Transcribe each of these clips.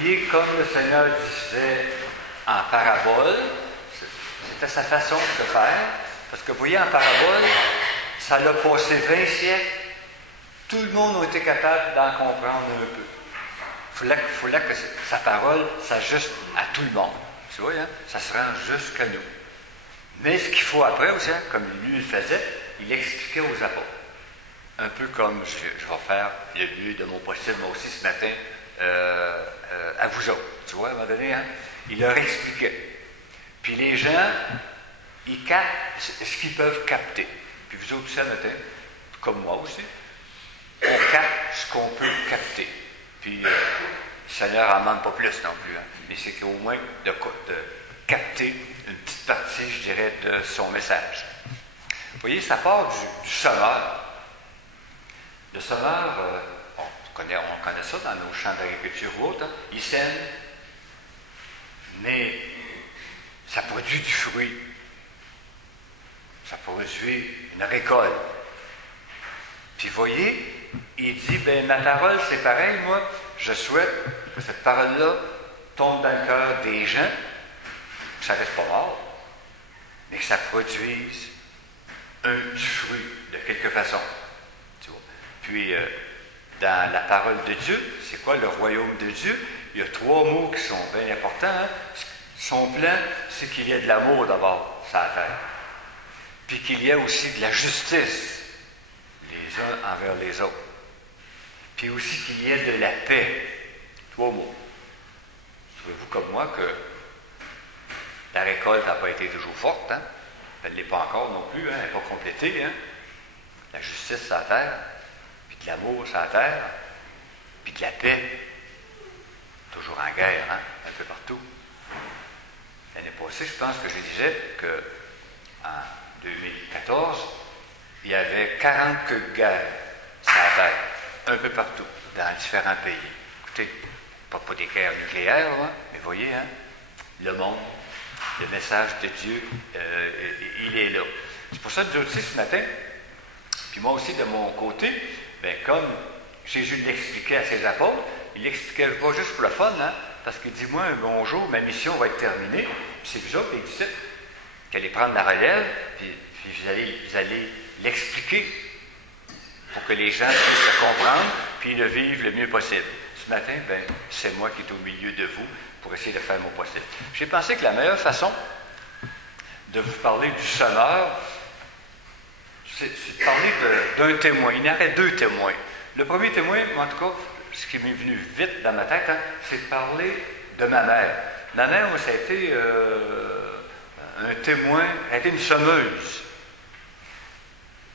voyez, comme le Seigneur disait en parabole, c'était sa façon de faire, parce que vous voyez, en parabole, ça l'a passé 20 siècles, tout le monde a été capable d'en comprendre un peu. Il fallait que sa parole s'ajuste à tout le monde. Tu vois, hein? Ça se rend jusqu'à nous. Mais ce qu'il faut après aussi, hein, comme lui le faisait, il expliquait aux apôtres. Un peu comme je vais faire le mieux de mon possible, moi aussi ce matin, à vous autres. Tu vois, à un moment donné, hein, il leur expliquait. Puis les gens, ils captent ce qu'ils peuvent capter. Puis vous autres, ce matin, comme moi aussi, on capte ce qu'on peut capter. Puis le Seigneur n'en manque pas plus non plus, hein, mais c'est qu'au moins de capter une petite partie, je dirais, de son message. Vous voyez, ça part du sommeur. Le sommeur, on connaît ça dans nos champs d'agriculture ou autres, hein, il sème, mais ça produit du fruit. Ça produit une récolte. Puis vous voyez, il dit, ben ma parole c'est pareil, moi, je souhaite que cette parole-là tombe dans le cœur des gens, que ça ne reste pas mort, mais que ça produise du fruit de quelque façon. Tu vois? Puis, dans la parole de Dieu, c'est quoi le royaume de Dieu? Il y a 3 mots qui sont bien importants. Hein? Son plan, c'est qu'il y ait de l'amour d'abord sur la terre. Puis qu'il y ait aussi de la justice, les uns envers les autres. Puis aussi qu'il y ait de la paix. 3 mots. Trouvez-vous comme moi que la récolte n'a pas été toujours forte, hein? Elle ne l'est pas encore non plus, hein? Elle n'est pas complétée. Hein? La justice sur la terre, puis de l'amour sur la terre, puis de la paix. Toujours en guerre, hein? Un peu partout. L'année passée, je pense que je disais qu'en 2014, il y avait 40 guerres sur la terre, un peu partout, dans différents pays. Écoutez, pas des guerres nucléaires, hein, mais voyez, hein, le monde, le message de Dieu, il est là. C'est pour ça que Dieu aussi ce matin, puis moi aussi de mon côté, bien, comme Jésus l'expliquait à ses apôtres, il l'expliquait pas juste pour le fun, hein, parce qu'il dit, moi, un bonjour, ma mission va être terminée, puis c'est vous autres, les disciples, qui allez prendre la relève, puis vous allez l'expliquer pour que les gens puissent le comprendre, puis le vivre le mieux possible. Ce matin, ben, c'est moi qui est au milieu de vous pour essayer de faire mon possible. J'ai pensé que la meilleure façon de vous parler du semeur, c'est de parler d'un témoin. Il y en aurait 2 témoins. Le premier témoin, en tout cas, ce qui m'est venu vite dans ma tête, hein, c'est de parler de ma mère. Ma mère, moi, ça a été un témoin, elle a été une semeuse.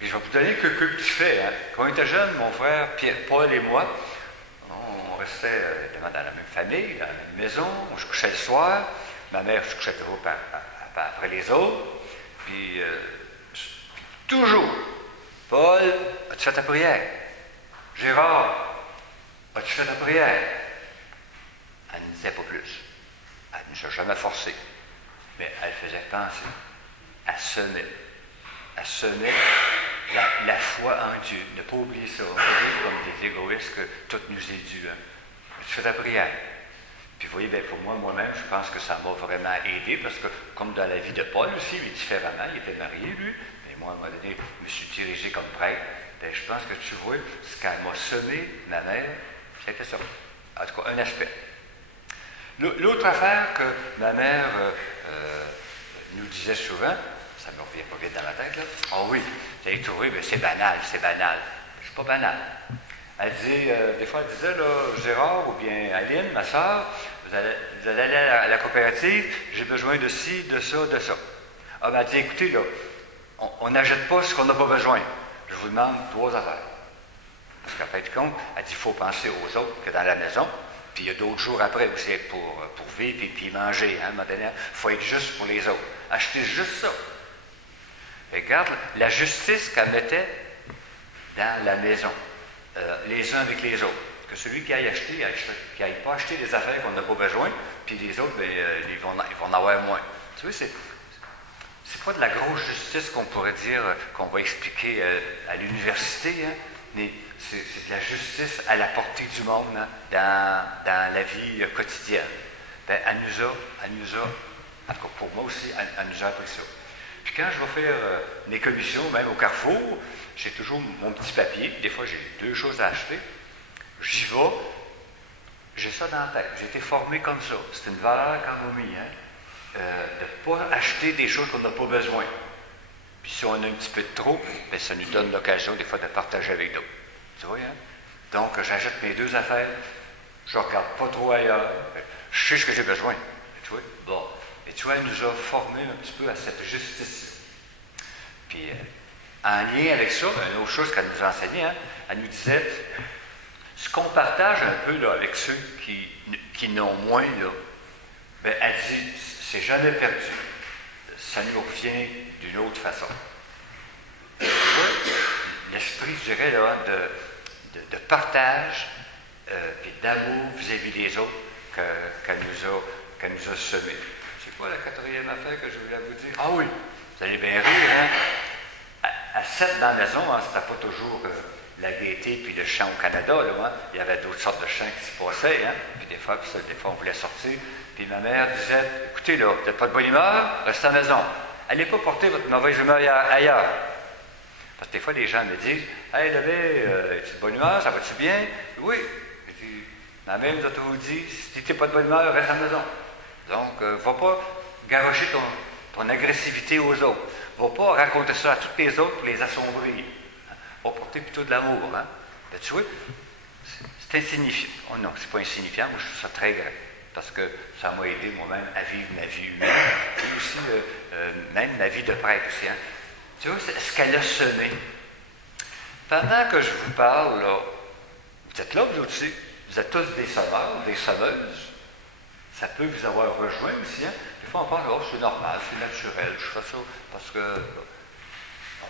Et je vais vous donner quelques petits faits. Hein. Quand on était jeunes, mon frère Paul et moi, on restait dans la même famille, dans la même maison, on se couchait le soir. Ma mère se couchait toujours après les autres. Puis, toujours, Paul, as-tu fait ta prière? Gérard, as-tu fait ta prière? Elle ne disait pas plus. Elle ne s'est jamais forcée. Mais elle faisait penser. Elle semait. Elle semait la foi en Dieu. Ne pas oublier ça. On peut vivre comme des égoïstes que tout nous est dû. Hein. Tu fais ta prière. Puis vous voyez, bien, pour moi-même, je pense que ça m'a vraiment aidé parce que, comme dans la vie de Paul aussi, lui, différemment, il était marié, lui. Mais moi, à un moment donné, je me suis dirigé comme prêtre. Bien, je pense que tu vois, ce qu'elle m'a semé, ma mère, c'était ça. En tout cas, un aspect. L'autre affaire que ma mère nous disait souvent, ça ne me revient pas vite dans la tête, là. Oh oui, vous allez trouver, mais c'est banal, c'est banal. Je suis pas banal. Elle dit, des fois, elle disait, là, Gérard ou bien Aline, ma soeur, vous allez aller à la coopérative, j'ai besoin de ci, de ça, de ça. Ah, ben, elle dit, écoutez, là, on n'achète pas ce qu'on n'a pas besoin. Je vous demande 3 affaires. Parce qu'en fait de compte, elle dit, il faut penser aux autres que dans la maison. Puis il y a d'autres jours après aussi pour vivre et puis manger. Hein, à un moment donné, il faut être juste pour les autres. Achetez juste ça. Regarde la justice qu'elle mettait dans la maison, les uns avec les autres. Que celui qui aille acheter, qui n'aille pas acheter des affaires qu'on n'a pas besoin, puis les autres, bien, ils vont en avoir moins. Tu vois, c'est pas de la grosse justice qu'on pourrait dire, qu'on va expliquer à l'université, hein, mais c'est de la justice à la portée du monde, hein, dans la vie quotidienne. Ben, elle nous a, en tout cas pour moi aussi, elle nous a appris ça. Puis quand je vais faire mes commissions, même au Carrefour, j'ai toujours mon petit papier. Des fois, j'ai 2 choses à acheter. J'y vais. J'ai ça dans la tête. J'ai été formé comme ça. C'est une valeur qu'on m'a mis. Hein, de ne pas acheter des choses qu'on n'a pas besoin. Puis si on a un petit peu de trop, bien, ça nous donne l'occasion des fois de partager avec d'autres. Tu vois, hein? Donc, j'achète mes 2 affaires. Je ne regarde pas trop ailleurs. Je sais ce que j'ai besoin. Tu vois? Bon. Et tu vois, elle nous a formés un petit peu à cette justice. Puis, en lien avec ça, une autre chose qu'elle nous enseignait, hein, elle nous disait, ce qu'on partage un peu là, avec ceux qui n'ont moins, là, bien, elle dit, c'est jamais perdu. Ça nous revient d'une autre façon. L'esprit, je dirais, là, de partage et d'amour vis-à-vis des autres qu'elle nous a semé. C'est quoi la 4e affaire que je voulais vous dire? Ah oui, vous allez bien rire, hein? À 7 dans la maison, hein, c'était pas toujours la gaieté puis le chant au Canada, là, hein? Il y avait d'autres sortes de chants qui se passaient, hein? Puis des fois, on voulait sortir. Puis ma mère disait, écoutez, là, vous n'êtes pas de bonne humeur, restez à la maison. Allez pas porter votre mauvaise humeur ailleurs. Parce que des fois, les gens me disent, hey, Levé, es-tu de bonne humeur, ça va-tu bien? Oui. Je dis, ma mère nous a toujours dit, si tu n'es pas de bonne humeur, reste à la maison. Donc, va pas garrocher ton agressivité aux autres. Va pas raconter ça à tous les autres pour les assombrir. Va porter plutôt de l'amour. Hein? Ben, tu vois, c'est insignifiant. Oh non, c'est pas insignifiant, moi je trouve ça très grand. Parce que ça m'a aidé moi-même à vivre ma vie humaine. Et aussi, même ma vie de prêtre aussi. Hein? Tu vois, c'est ce qu'elle a semé. Pendant que je vous parle, là, vous êtes là, vous aussi. Vous êtes tous des sauveurs, des sauveuses. Ça peut vous avoir rejoint aussi. Hein? Des fois, on pense, oh, c'est normal, c'est naturel, je fais ça parce que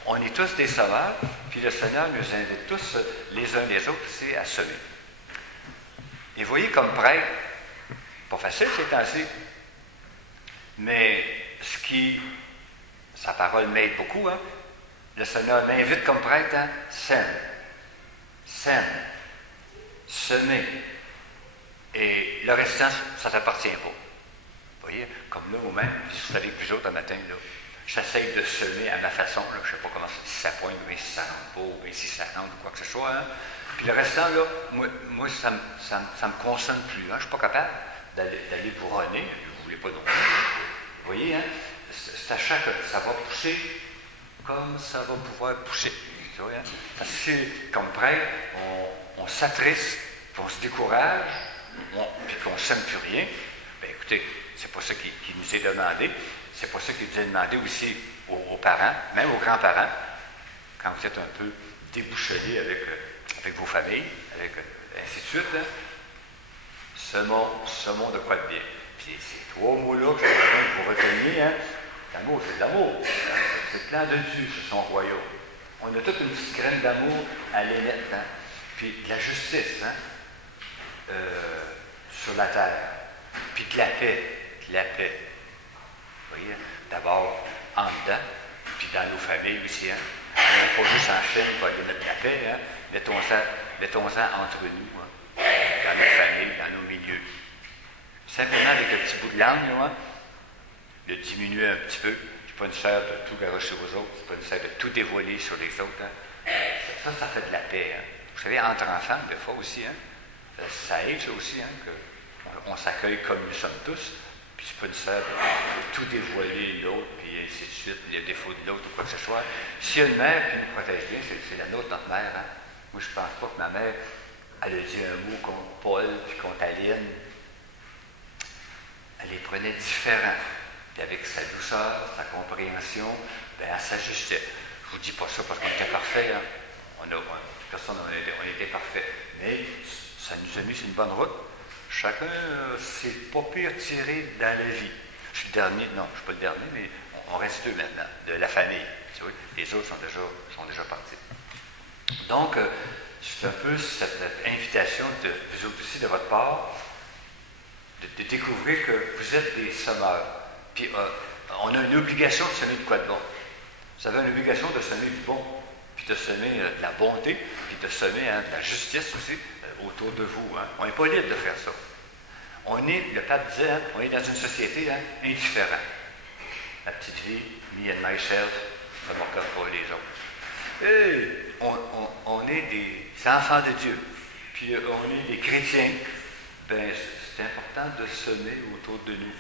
on est tous des sauveurs, puis le Seigneur nous invite tous, les uns les autres, aussi, à semer. Et vous voyez, comme prêtre, pas facile ces temps-ci, mais sa parole m'aide beaucoup, hein? Le Seigneur m'invite comme prêtre, hein? Sème, semer. Et le restant, ça ne t'appartient pas. Vous voyez, comme là, moi-même, je suis avec vous autres un matin, là, j'essaye de semer à ma façon, là, je ne sais pas comment, si ça pointe, ou si ça rentre pas, ou si ça rentre, ou quoi que ce soit. Hein. Puis le restant, là, moi ça me concerne plus. Hein. Je ne suis pas capable d'aller bourronner, vous ne voulez pas non plus. Vous voyez, hein, sachant que ça va pousser comme ça va pouvoir pousser. Tu vois, hein? Parce que si, comme prêtre, on s'attriste, puis on se décourage, puis qu'on ne sème plus rien, bien écoutez, c'est pas ça qui nous est demandé. C'est pas ça qui nous est demandé aussi aux parents, même aux grands-parents, quand vous êtes un peu débouchelés avec vos familles, ainsi de suite. Hein. Semons de quoi de bien. Puis ces 3 mots-là que j'ai besoin de vous retenir, hein, l'amour, c'est de l'amour. C'est le plan de Dieu, c'est son royaume. On a toute une petite graine d'amour à l'émettre, hein. Puis de la justice, hein, sur la terre. Puis de la paix. Vous voyez, d'abord en dedans, puis dans nos familles aussi. Hein. On n'est pas juste en Chine pour aller mettre la paix. Hein. Mettons-en entre nous, hein, dans nos familles, dans nos milieux. Simplement avec un petit bout de langue, là, hein, de diminuer un petit peu. Je ne suis pas une sœur de tout garocher aux autres, je ne suis pas une sœur de tout dévoiler sur les autres. Hein. Ça fait de la paix. Hein. Vous savez, entre enfants, des fois aussi, hein, ça aide ça aussi, hein, qu'on s'accueille comme nous sommes tous. Puis c'est pas une sœur de tout dévoiler l'autre, puis ainsi de suite, les défauts de l'autre ou quoi que ce soit. S'il y a une mère qui nous protège bien, c'est la nôtre, notre mère. Hein. Moi, je ne pense pas que ma mère, elle a dit un mot contre Paul, puis contre Aline. Elle les prenait différents. Puis avec sa douceur, sa compréhension, bien, elle s'ajustait. Je ne vous dis pas ça parce qu'on était parfait. Hein. Personne on était parfait. Mais ça nous a mis sur une bonne route. Chacun s'est pas pire tiré dans la vie. Je suis le dernier, non, je ne suis pas le dernier, mais on reste 2 maintenant, de la famille. Tu vois, les autres sont déjà partis. Donc, c'est un peu cette invitation de vous autres aussi de votre part, de découvrir que vous êtes des semeurs. Puis, on a une obligation de semer de quoi de bon. Vous avez une obligation de semer du bon. puis de semer de la bonté, puis de semer de la justice aussi autour de vous. Hein. On n'est pas libre de faire ça. On est, le pape disait, on est dans une société indifférente. La petite vie, me and myself, ça ne me regarde pas les autres. Et on est des enfants de Dieu, puis on est des chrétiens. Ben, c'est important de semer autour de nous.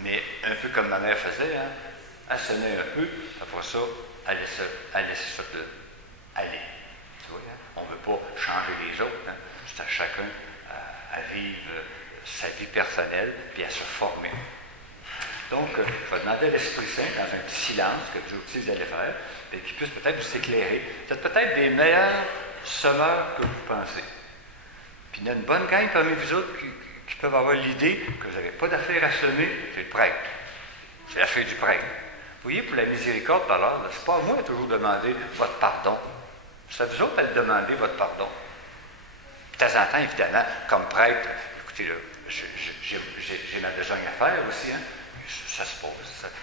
Mais un peu comme ma mère faisait, elle semait un peu, après ça, elle laissait ça aller. Tu vois, on ne veut pas changer les autres. C'est à chacun à vivre sa vie personnelle, puis à se former. Donc, je vais demander à l'Esprit Saint, dans un petit silence que Dieu aussi vous allez faire, et qu'il puisse peut-être vous éclairer. Vous êtes peut-être des meilleurs semeurs que vous pensez. Puis il y a une bonne gang parmi vous autres qui peuvent avoir l'idée que vous n'avez pas d'affaires à semer, c'est le prêtre. C'est l'affaire du prêtre. Vous voyez, pour la miséricorde, par là, c'est pas à moi de toujours demander votre pardon. C'est à vous autres à demander votre pardon. De temps en temps, évidemment, comme prêtre, écoutez, là, j'ai ma besogne à faire aussi, ça se pose,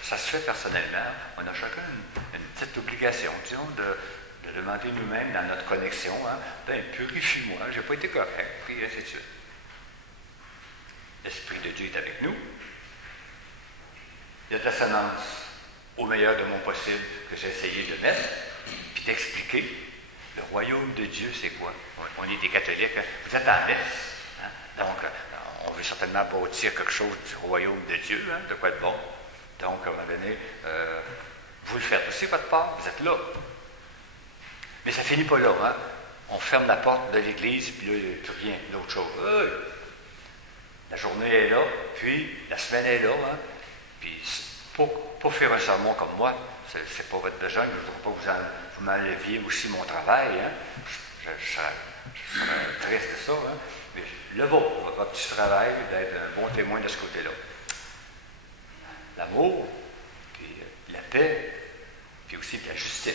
ça se fait personnellement. On a chacun une petite obligation, disons, de demander nous-mêmes dans notre connexion, ben, purifie-moi, je n'ai pas été correct, puis ainsi de suite. L'Esprit de Dieu est avec nous. Il y a de la semence au meilleur de mon possible que j'ai essayé de mettre, puis d'expliquer. Le royaume de Dieu, c'est quoi? On est des catholiques, vous êtes en messe. Donc, on veut certainement bâtir quelque chose du royaume de Dieu, de quoi de bon. Donc, à un moment donné, vous le faites aussi, votre part, vous êtes là. Mais ça ne finit pas là. On ferme la porte de l'église, puis là, il n'y a plus rien d'autre chose. La journée est là, puis la semaine est là. Puis, pour faire un sermon comme moi, c'est pas votre besoin, je ne voudrais pas vous m'enleviez aussi mon travail. Je serais triste de ça. Mais le vôtre, votre petit travail, d'être un bon témoin de ce côté-là. L'amour, puis la paix, puis aussi la justice.